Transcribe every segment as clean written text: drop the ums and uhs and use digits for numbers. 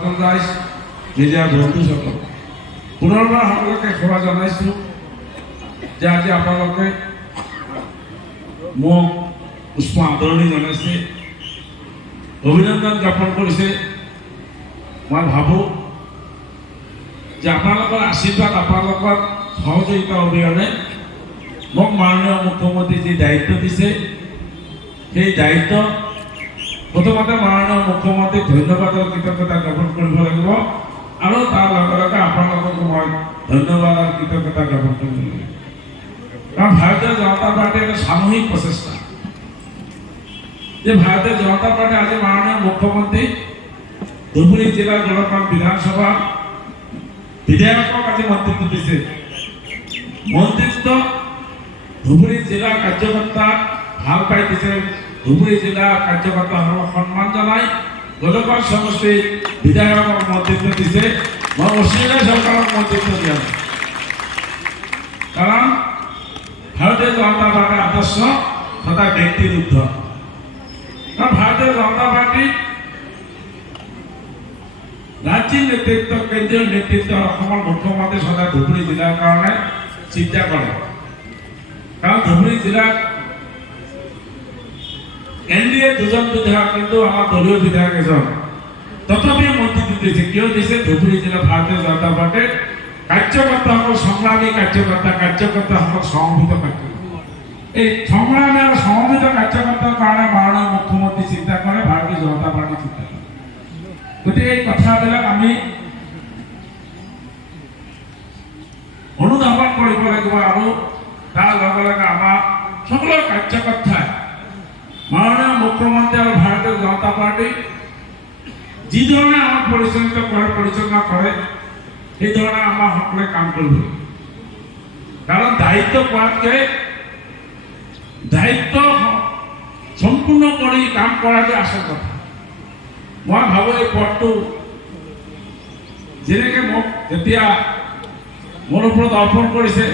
ৰাইজ মিডিয়াৰ বন্ধুসকল পুনৰবাৰ সকলোকে সেৱা জনাইছোঁ যে আজি আপোনালোকে মোক পুষ্প আদৰণি জনাইছে, অভিনন্দন জ্ঞাপন কৰিছে। মই ভাবোঁ যে আপোনালোকৰ আশীৰ্বাদ, আপোনালোকৰ সহযোগিতা অবিহনে মোক মাননীয় মুখ্যমন্ত্ৰী যি দায়িত্ব দিছে, সেই দায়িত্ব প্ৰথমতে মাননীয় মুখ্যমন্ত্ৰীক ধন্যবাদৰ কৃতজ্ঞতা জ্ঞাপন কৰিব লাগিব আৰু তাৰ লগে লগে আপোনালোককো মই ধন্যবাদ আৰু কৃতজ্ঞতা জ্ঞাপন কৰিব লাগিব। কাৰণ ভাৰতীয় জনতা পাৰ্টীৰ এটা সামূহিক প্ৰচেষ্টা যে ভাৰতীয় জনতা পাৰ্টী আজি মাননীয় মুখ্যমন্ত্ৰী ধুবুৰী জিলাৰ গোলকগঞ্জ বিধানসভা বিধায়কক আজি মন্ত্ৰিত্ব দিছে। মন্ত্ৰিত্ব ধুবুৰী জিলাৰ কাৰ্যকৰ্তাক ভাল পাই দিছে। ধুবুৰী জিলাৰ কাৰ্যকৰ্তাসকলক সন্মান জনাই গোলকগঞ্জ সমষ্টিৰ বিধায়কক মন্ত্ৰিত্ব দিছে। মই অচিনাই চৰকাৰক মন্ত্ৰিত্ব দিয়া নাই, কাৰণ ভাৰতীয় জনতা পাৰ্টীৰ আদৰ্শ তথা ব্যক্তিৰ ঊৰ্ধ্ব। কাৰণ ভাৰতীয় জনতা পাৰ্টি ৰাজ্যিক নেতৃত্ব, কেন্দ্ৰীয় নেতৃত্ব, অসমৰ মুখ্যমন্ত্ৰী সদায় ধুবুৰী জিলাৰ কাৰণে চিন্তা কৰে। কাৰণ ধুবুৰী জিলাত এনডিএ দুজন বিধায়ক, কিন্তু আমাৰ দলীয় বিধায়ক এজন, তথাপিও মন্ত্ৰিত্ব দিছে। কিয় দিছে? ধুবুৰী জিলা ভাৰতীয় জনতা পাৰ্টীৰ কাৰ্যকৰ্তাসকল সংগ্ৰামী কাৰ্যকৰ্তাসকল সমবেত কাৰ্যকৰ্তা। এই সংগ্ৰামী আৰু সমবেত কাৰ্যকৰ্তাৰ কাৰণে মাননীয় মুখ্যমন্ত্ৰী চিন্তা কৰে, ভাৰতীয় জনতা পাৰ্টী চিন্তা কৰে। গতিকে এই কথাবিলাক আমি অনুধাৱন কৰিব লাগিব আৰু তাৰ লগে লগে আমাৰ সকলো কাৰ্যকৰ্তাই মাননীয় মুখ্যমন্ত্ৰী আৰু ভাৰতীয় জনতা পাৰ্টি যি ধৰণে আমাক পৰিচালনা কৰে সেই ধৰণে আমাৰ সকলোৱে কাম কৰিব। কাৰণ দায়িত্ব পোৱাতকৈ দায়িত্ব সম্পূৰ্ণ কৰি কাম কৰাটো আচল কথা। মই ভাবোঁ এই পদটো যেনেকৈ মোক যেতিয়া মোৰ ওপৰত অৰ্পণ কৰিছে,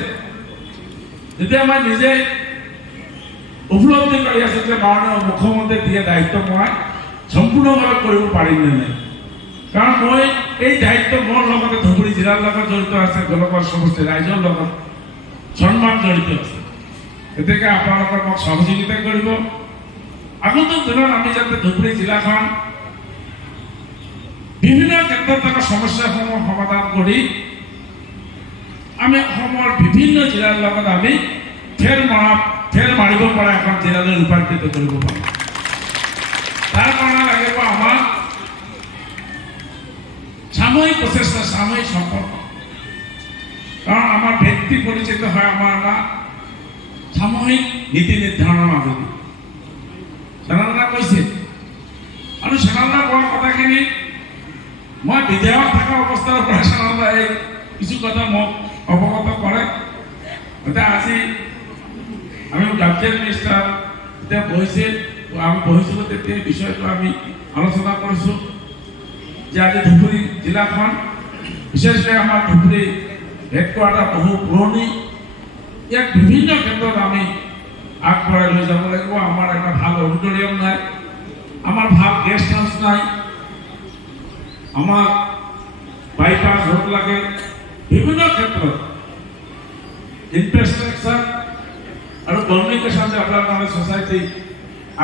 তেতিয়া মই নিজে উপলব্ধি কৰি আছোঁ যে মাননীয় মুখ্যমন্ত্ৰীয়ে দিয়া দায়িত্ব মই সম্পূৰ্ণভাৱে কৰিব পাৰিম নে নাই। কাৰণ মই এই দায়িত্ব মোৰ লগতে ধুবুৰী জিলাৰ লগত জড়িত আছে, গোলকগঞ্জ সমষ্টি ৰাইজৰ লগত সন্মান জড়িত আছে। গতিকে আপোনালোকে মোক সহযোগিতা কৰিব। আগন্তুক দিনত আমি যাতে ধুবুৰী জিলাখন বিভিন্ন ক্ষেত্ৰত থকা সমস্যাসমূহ সমাধান কৰি আমি অসমৰ বিভিন্ন জিলাৰ লগত আমি ফেৰ মাৰিব পৰা এখন জিলালৈ ৰূপান্তৰিত কৰিব পাৰোঁ। তাৰ কাৰণে লাগিব আমাৰ সামূহিক প্ৰচেষ্টা, সামূহিক সম্পৰ্ক। কাৰণ আমাৰ ব্যক্তি পৰিচিত হয় আমাৰ সামূহিক নীতি নিৰ্ধাৰণৰ মাজেদি। চেনালদা কৈছে আৰু চেনালদা কোৱা কথাখিনি মই বিধায়ক থকা অৱস্থাৰ পৰা চেনালদাই কিছু কথা মোক অৱগত কৰে। এতিয়া আজি আমি গাৰ্জেন মিনিষ্টাৰ যেতিয়া আমি বহিছিলোঁ তেতিয়া বিষয়টো আমি আলোচনা কৰিছোঁ যে আজি ধুবুৰী জিলাখন বিশেষকৈ আমাৰ ধুবুৰী হেডকোৱাৰ্টাৰ বহু পুৰণি, ইয়াক বিভিন্ন ক্ষেত্ৰত আমি আগবঢ়াই লৈ যাব লাগিব। আমাৰ এটা ভাল অডিটৰিয়াম নাই, আমাৰ ভাল গেষ্ট হাউচ নাই, আমাৰ বাইপাছ ৰোড লাগে, বিভিন্ন ক্ষেত্ৰত ইনফ্ৰাষ্ট্ৰাকচাৰ আৰু কমিউনিকেশ্যন ডেভেলপমেণ্ট ছ'চাইটি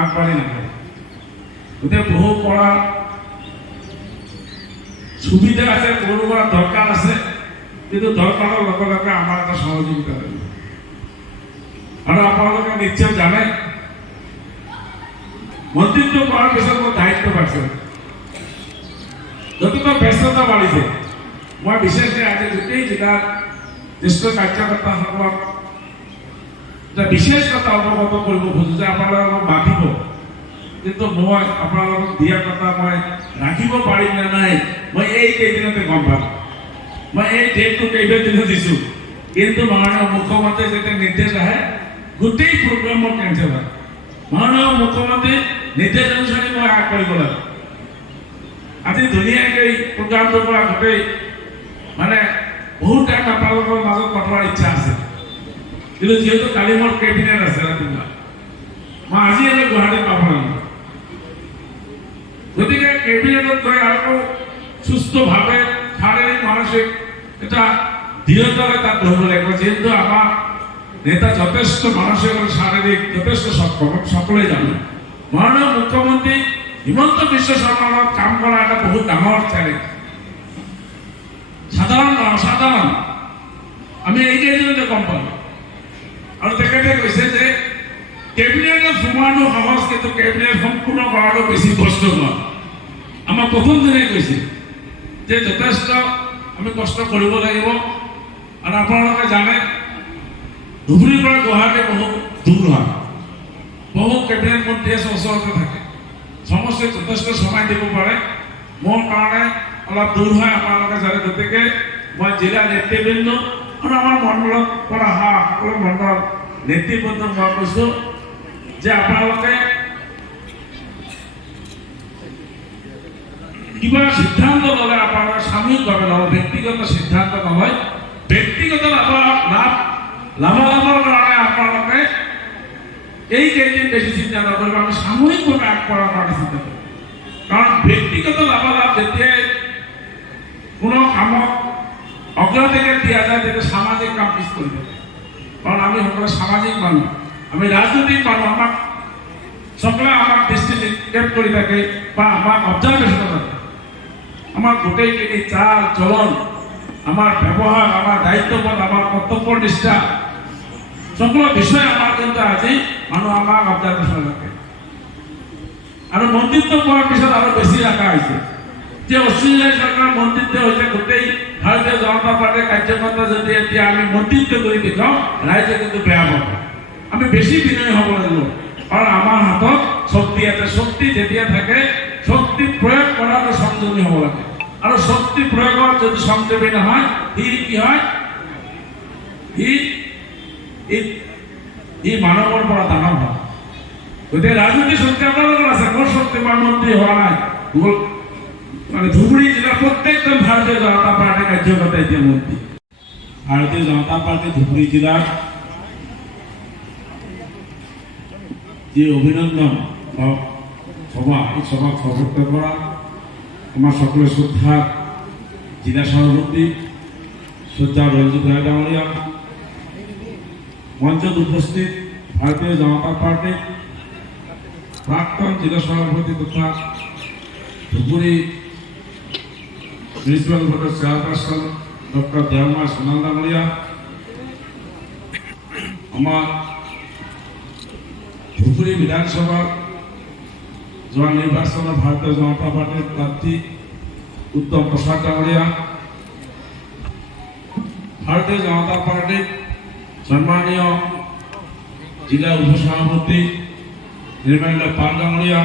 আগবাঢ়ি নাযায়। গতিকে বহু পৰা সুবিধা আছে, বহু পৰা দৰকাৰ আছে, কিন্তু দৰকাৰৰ লগে লগে আমাৰ এটা সহযোগিতা লাগিব। আৰু আপোনালোকে নিশ্চয় জানে মন্ত্ৰিত্ব কৰাৰ পিছত মোৰ দায়িত্ব পাইছে, যথেষ্ট ব্যস্ততা বাঢ়িছে। মই বিশেষকৈ আজি গোটেই জিলাৰ জ্যেষ্ঠ কাৰ্যকৰ্তাসকলক এটা বিশেষ কথা অৱগত কৰিব খোজোঁ যে আপোনালোকক মাতিব, কিন্তু মই আপোনালোকক দিয়া কথা মই ৰাখিব পাৰিম নে নাই মই এই কেইদিনতে গম পাম। মই এই ডেটটো কেইবাদিনো দিছোঁ, কিন্তু মাননীয় মুখ্যমন্ত্ৰীয়ে যেতিয়া নিৰ্দেশ আহে গোটেই প্ৰগ্ৰাম মোৰ কেঞ্চেল হয়। মাননীয় মুখ্যমন্ত্ৰী নিৰ্দেশ অনুসৰি মই আগবাঢ়িব লাগে। আজি ধুনীয়াকৈ প্ৰগ্ৰামটোৰ পৰা গোটেই মানে বহুত টাইম আপোনালোকৰ মাজত পঠোৱাৰ ইচ্ছা আছে, কিন্তু যিহেতু কালি মোৰ কেবিনেট আছে ৰাতিপুৱা, মই আজি এনে গুৱাহাটীত পাব লাগিব। গতিকে কেবিনেটত গৈ আৰু সুস্থভাৱে শাৰীৰিক মানসিক এটা দৃঢ়তাৰে তাত বহিব লাগিব। যিহেতু আমাৰ নেতা যথেষ্ট মানসিক আৰু শাৰীৰিক যথেষ্ট সক্ষম, সকলোৱে জানে। মাননীয় মুখ্যমন্ত্ৰী হিমন্ত বিশ্ব শৰ্মাৰ লগত কাম কৰা এটা বহুত ডাঙৰ চেলেঞ্জ, সাধাৰণ অসাধাৰণ। আমি এইকেইদিনতে গম পালোঁ আৰু তেখেতে কৈছে যে কেবিনেটত সোমোৱাটো সহজ, কিন্তু কেবিনেট সম্পূৰ্ণ কৰাটো বেছি কষ্ট নহয়। আমাৰ প্ৰথম দিনাই কৈছে যে যথেষ্ট আমি কষ্ট কৰিব লাগিব। আৰু আপোনালোকে জানে ধুবুৰীৰ পৰা গুৱাহাটী বহু দূৰ হয়, বহু কেবিনেট মন্ত্ৰী আছে ওচৰতে থাকে, সমষ্টিত যথেষ্ট সময় দিব পাৰে। মোৰ কাৰণে অলপ দূৰ হয়, আপোনালোকে জানে। গতিকে মই জিলা নেতৃবৃন্দ আৰু আমাৰ মণ্ডলত পৰা অহা সকলো মণ্ডল নেতৃবৃন্দক মই কৈছোঁ যে আপোনালোকে কিবা সিদ্ধান্ত ল'লে আপোনালোকে সামূহিকভাৱে ল'ব, ব্যক্তিগত সিদ্ধান্ত নহয়। ব্যক্তিগত লাভালাভৰ কাৰণে আপোনালোকে এইকেইদিন বেছি চিন্তা নকৰিব, আমি সামূহিকভাৱে আগবঢ়াৰ কাৰণে চিন্তা কৰিম। কাৰণ ব্যক্তিগত লাভালাভ যেতিয়াই কোনো কামত অগ্ৰাধিকাৰ দিয়া যায়, তেতিয়া সামাজিক কাম পিছ কৰি থাকে। কাৰণ আমি সকলো সামাজিক মানুহ, আমি ৰাজনৈতিক মানুহ। আমাক সকলে আমাক দৃষ্টি নিক্ষেপ কৰি থাকে বা আমাক অবজাৰ্ভেশ্যন থাকে। আমাৰ গোটেইখিনি চাল চলন, আমাৰ ব্যৱহাৰ, আমাৰ দায়িত্ববোধ, আমাৰ কৰ্তব্যৰ নিষ্ঠা, সকলো বিষয়ে আমাৰ কিন্তু আজি মানুহ আমাক অবজাৰ্ভেশ্যন ৰাখে। আৰু মন্ত্ৰিত্ব পোৱাৰ পিছত আৰু বেছি ৰাখা হৈছে যে অষ্ট্ৰেলিয়া চৰকাৰ মন্ত্ৰিত্ব হৈছে গোটেই ভাৰতীয় জনতা পাৰ্টীৰ কাৰ্যকৰ্তা। যদি এতিয়া আমি মন্ত্ৰিত্ব কৰি দেখাওঁ, ৰাইজে কিন্তু বেয়া পাব। আমি বেছি বিনয়ী হ'ব লাগিব, কাৰণ আমাৰ হাতত শক্তি আছে। শক্তি যেতিয়া থাকে, শক্তি প্ৰয়োগ কৰাটো সংযমী হ'ব লাগে। আৰু শক্তি প্ৰয়োগত যদি সংযমী নহয়, সি কি হয়, ই মানৱৰ পৰা দানৱ হয়। গতিকে ৰাজনৈতিক শক্তি আপোনালোকৰ আছে, মোৰ শক্তি মই মন্ত্ৰী হোৱা নাই। মানে ধুবুৰী জিলাৰ প্ৰত্যেকজন ভাৰতীয় জনতা পাৰ্টীৰ কাৰ্যকৰ্তা এতিয়া মন্ত্ৰী। ভাৰতীয় জনতা পাৰ্টী ধুবুৰী জিলাৰ যি অভিনন্দন সভা, এই সভাত সভাপতি কৰা আমাৰ সকলো শ্ৰদ্ধা জিলা সভাপতি শ্ৰদ্ধা ৰঞ্জিত ৰায় ডাঙৰীয়া, মঞ্চত উপস্থিত ভারতীয় জনতা পার্টির প্রাক্তন জিলা সভাপতি তথা ধুবুরী মিউনিসিপাল বোর্ডের চেয়ারপারসন ডক্টর দেওমা সোনাল ডাঙরিয়া, আমার ধুবুরী বিধানসভার যোৱা নির্বাচনের ভারতীয় জনতা পার্টির প্রার্থী উত্তম প্রসাদ ডাঙরিয়া, ভারতীয় জনতা পার্টির সম্মানীয় जिला उपसभापति निर्मला पाल डांगरिया,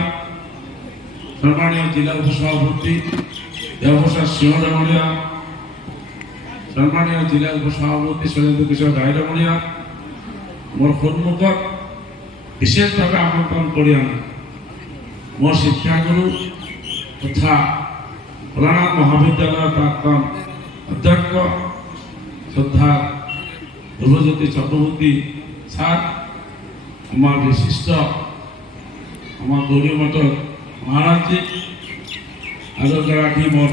सम्मानीय जिला उपसभापति देवप्रसाद सिंह डांगरिया, सम्मानीय जिला उपसभापति सुरेंद्र किशोर राय डांगरिया, मोर सन्मुखत विशेषभावे आमंत्रण करि मोर शिक्षागुरु तथा भोलानाथ महाविद्यालय प्राक्तन अध्यक्ष श्रद्धा ध्रुवज्योति चक्रवर्ती सार, আমার বিশিষ্ট আমার গৌরী মঠৰ মহাৰাজজি আৰু এগৰাকী মোৰ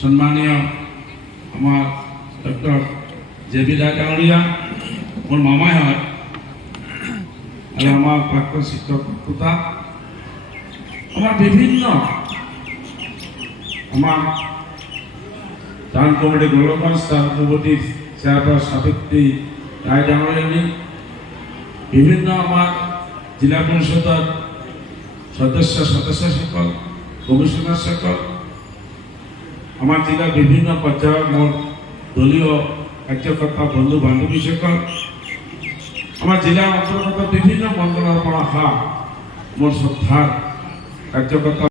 সন্মানীয় আমাৰ ডক্টৰ জে.বি. ৰায় ডাঙৰীয়া, মোৰ মামাই হয়, আৰু আমাৰ প্ৰাক্তন শিক্ষক তথা আমাৰ বিভিন্ন আমাৰ town committee Golakganj town committee chairperson Sabitri Roy ডাঙৰীয়ানী, বিভিন্ন আমার জিলা পরিষদের সদস্য কমিশনার সকল, আমার জেলার বিভিন্ন পর্যায়ের মোট দলীয় কার্যকর্তা বন্ধু বান্ধবী সকল, আমার জেলার অন্তর্গত বিভিন্ন মন্ডলের পৰা মোট শ্ৰদ্ধাৰ কাৰ্যকৰ্তা